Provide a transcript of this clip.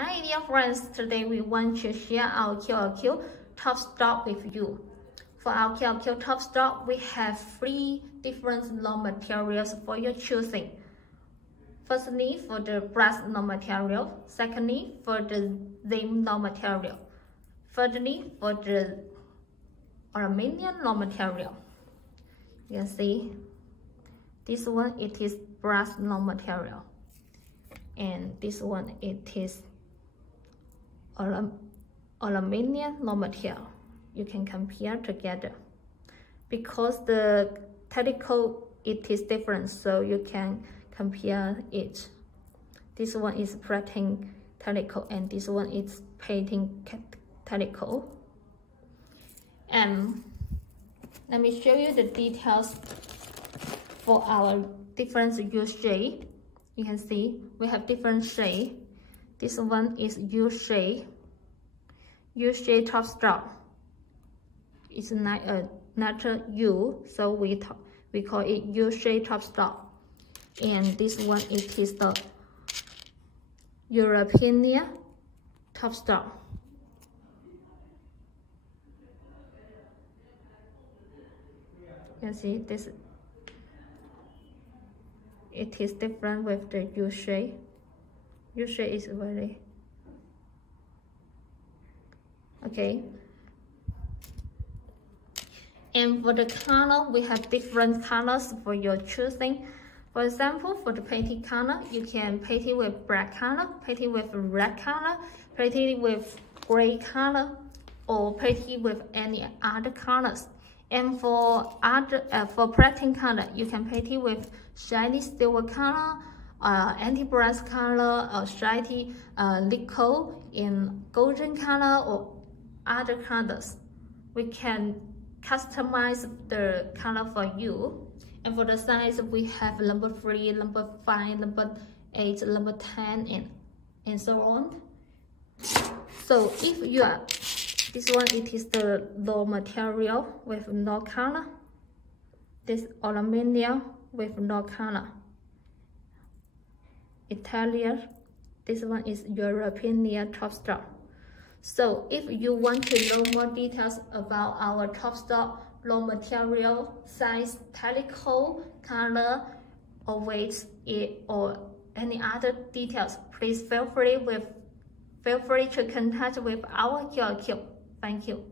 Hi dear friends, today we want to share our QLQ top stock with you. For our QLQ top stock, we have 3 different raw materials for your choosing. Firstly, for the brass raw material. Secondly, for the zinc raw material. Thirdly, for the aluminum raw material. You can see this one, it is brass raw material, and this one, it is aluminum raw material. You can compare together because the technical it is different, so you can compare it. This one is plating technical and this one is painting technical. And let me show you the details for our different U shape. You can see we have different shape. This one is U shape top stock. It's not a natural U, so we call it U shape top stock. And this one, it is the European top stock. You can see this. It is different with the U shape. U shape is very okay. And for the color, we have different colors for your choosing. For example, for the painting color, you can paint it with black color, paint it with red color, paint it with gray color, or paint it with any other colors. And for plating color, you can paint it with shiny silver color, anti-brass color, or shiny nickel in golden color, or other colors. We can customize the color for you. And for the size, we have number 3, number 5, number 8, number 10, and so on. So if you are this one, it is the raw material with no color. This aluminum with no color. Italian. This one is European top stock. So if you want to know more details about our top stock, raw material, size, technical, color, or weight, or any other details, please feel free to contact with our QLQ. Thank you.